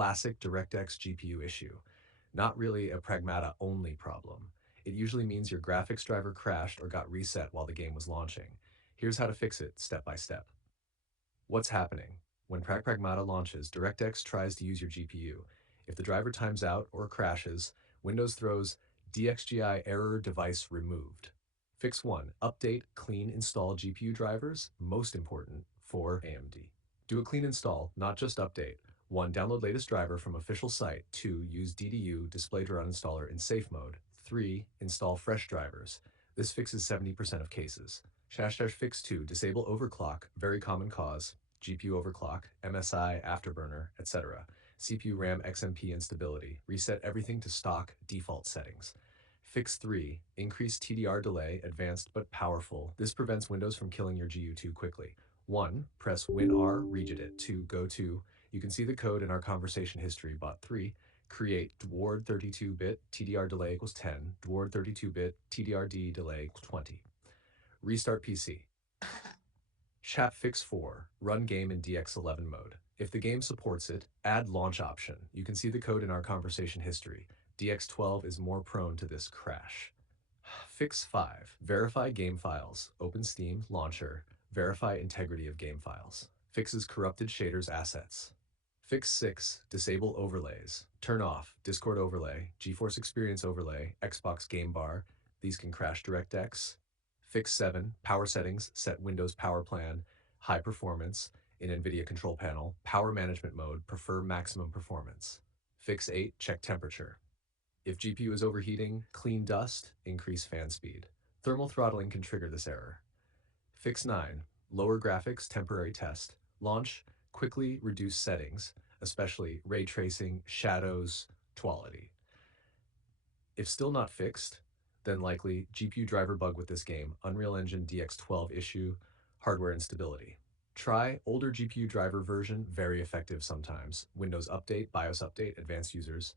classic DirectX GPU issue, not really a Pragmata-only problem. It usually means your graphics driver crashed or got reset while the game was launching. Here's how to fix it step by step. What's happening? When Pragmata launches, DirectX tries to use your GPU. If the driver times out or crashes, Windows throws DXGI error device removed. Fix 1. Update, clean, install GPU drivers, most important for AMD. Do a clean install, not just update. 1. Download latest driver from official site. 2. Use DDU display to run installer in safe mode. 3. Install fresh drivers. This fixes 70% of cases. Fix 2. Disable overclock, very common cause. GPU overclock, MSI, afterburner, etc. CPU RAM XMP instability. Reset everything to stock default settings. Fix 3. Increase TDR delay, advanced but powerful. This prevents Windows from killing your GU too quickly. 1. Press WinR, regit it. 2. Go to. You can see the code in our conversation history. Bot 3. Create Dward 32-bit TDR delay equals 10. Dward 32-bit TDRD delay equals 20. Restart PC. Chat Fix 4. Run game in DX11 mode. If the game supports it, add launch option. You can see the code in our conversation history. DX12 is more prone to this crash. Fix 5. Verify game files. Open Steam, Launcher. Verify integrity of game files. Fixes corrupted shaders assets. Fix 6. Disable overlays. Turn off Discord overlay, GeForce Experience overlay, Xbox Game Bar. These can crash DirectX. Fix 7. Power settings. Set Windows power plan. High performance. In NVIDIA control panel. Power management mode. Prefer maximum performance. Fix 8. Check temperature. If GPU is overheating, clean dust, increase fan speed. Thermal throttling can trigger this error. Fix 9. Lower graphics temporary test. Launch, quickly reduce settings, especially ray tracing, shadows, quality. If still not fixed, then likely GPU driver bug with this game, Unreal Engine DX12 issue, hardware instability. Try older GPU driver version, very effective sometimes. Windows Update, BIOS Update, advanced users.